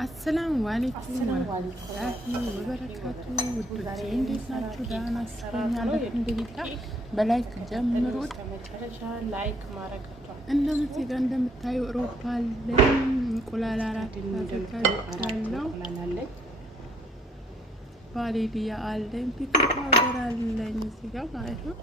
አሰላሙ አለይኩም ወራህመቱላሂ ወበረካቱ። ውዶቼ እንዴት ናችሁ? ደህና ናችሁ? አልሐምዱሊላህ። በላይክ ጀምሩት እና እዚህ ጋር እንደምታዩ ሮብ አለኝ። እንቁላል አራት አዘጋጅቻለሁ። ባሌዲያ አለኝ። ፒክል ፓውደር አለኝ እዚህ ጋር ማለት ነው።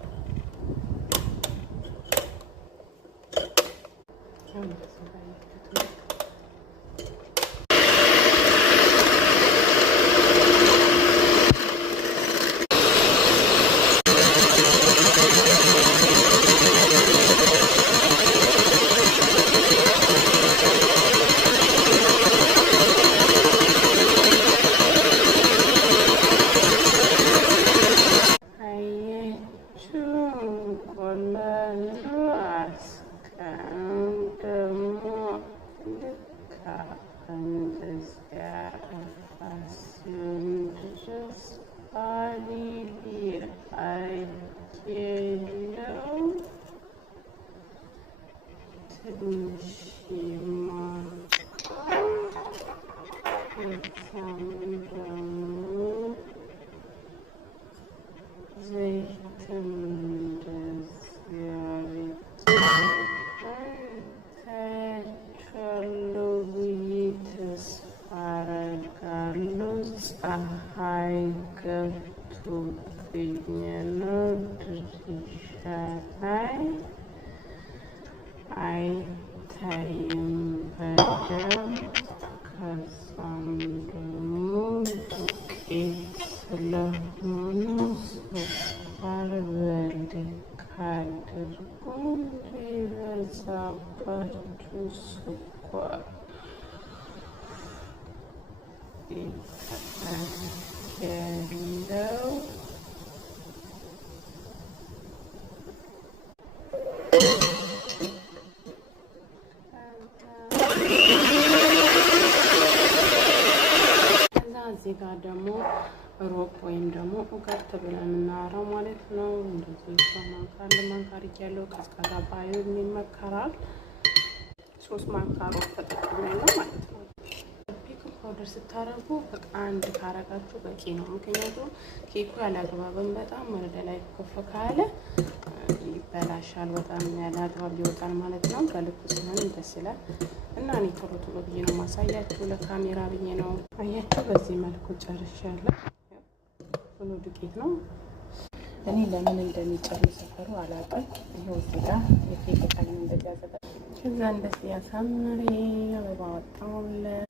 ፀሐይ ገብቶብኝ ነው ድርሻ ላይ አይታይም በደንብ። ከዛም ደግሞ ዱቄት ስለሆነ ስኳር በልክ አድርጉ፣ ቢበዛባችሁ ስኳር ያለው እዚህ ጋር ደግሞ ሮብ ወይም ደግሞ ኡጋርት ብለን የምናወራው ማለት ነው። እንደዚህ ማንካ ለማንካሪክ ያለው ቀዝቃዛ ባይሆን ይመከራል። 3 ማንካ ሮብ ተጠቅመናል ማለት ነው። ፒክል ፓውደር ስታረጉ በቃ አንድ ካረጋችሁ በቂ ነው። ምክንያቱም ኬኩ ያላግባብን በጣም ወደ ላይ ከፍ ካለ ይበላሻል። በጣም ያላግባብ ይወጣል ማለት ነው። በልኩ ሲሆን ደስ ይላል እና እኔ ቶሎ ቶሎ ብዬ ነው ማሳያችሁ፣ ለካሜራ ብዬ ነው። አያችሁ በዚህ መልኩ ጨርሻለሁ። ሁሉ ዱቄት ነው። እኔ ለምን እንደሚጨምር ሰፈሩ አላውቅም። ይሄው እዚህ ጋር የኬክ ቃል እንደዚህ ያዘጋጅ። ከዛ እንደዚህ ያሳምሬ አበባ ወጣውለት